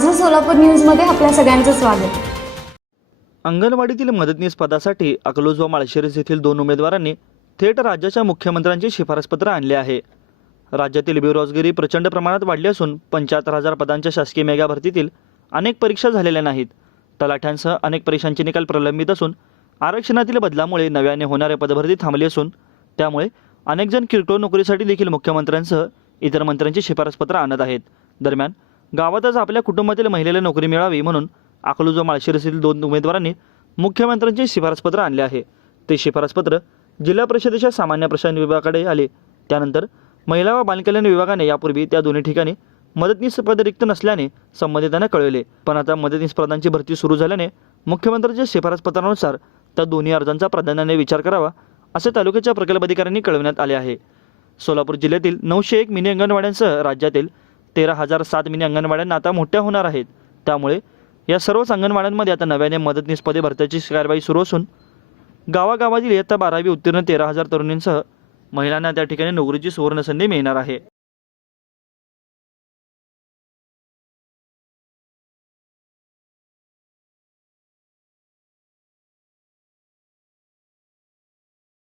माझं सोलापूर न्यूजमध्ये आपल्या सगळ्यांचं स्वागत. अंगणवाडीतील मदतनीस पदासाठी अकलूज व माळशिरस येथील 2 उमेदवारांनी थेट राज्याच्या मुख्यमंत्र्यांचे शिफारसपत्र आणले आहे. राज्यातील बेरोजगारी प्रचंड प्रमाणात वाढली असून 75,000 पदांच्या शासकीय मेगा भरतीतील अनेक परीक्षा झालेल्या नाहीत. तलाठ्यांसह अनेक परीक्षांचे निकाल प्रलंबित असून आरक्षणातील बदलामुळे नव्याने होणाऱ्या पदभरती थांबली असून त्यामुळे अनेक जण किरकोळ नोकरीसाठी देखील मुख्यमंत्र्यांसह इतर मंत्र्यांची शिफारसपत्र आणत आहेत. दरम्यान गावातच आपल्या कुटुंबातील महिलेला नोकरी मिळावी म्हणून अकलूज व माळशिरस येथील 2 उमेदवारांनी मुख्यमंत्र्यांचे शिफारसपत्र आणले आहे. ते शिफारसपत्र जिल्हा परिषदेच्या सामान्य प्रशासन विभागाकडे आले. त्यानंतर महिला व बालकल्याण विभागाने यापूर्वी त्या दोन्ही ठिकाणी मदतनीस पद रिक्त नसल्याने संबंधितांना कळवले. पण आता मदतनीस पदांची भरती सुरू झाल्याने मुख्यमंत्र्यांच्या शिफारसपत्रानुसार त्या दोन्ही अर्जांचा प्राधान्याने विचार करावा असे तालुक्याच्या प्रकल्प अधिकाऱ्यांनी कळविण्यात आले आहे. सोलापूर जिल्ह्यातील 901 मिनी अंगणवाड्यांसह राज्यातील 13,007 मिनी अंगणवाड्यांना आता मोठ्या होणार आहेत. त्यामुळे या सर्वच अंगणवाड्यांमध्ये आता नव्याने मदतनीस पदे भरतीची कार्यवाही सुरू असून गावागावातील इयत्ता 12वी उत्तीर्ण 13,000 तरुणींसह महिलांना त्या ठिकाणी नोकरीची सुवर्णसंधी मिळणार आहे.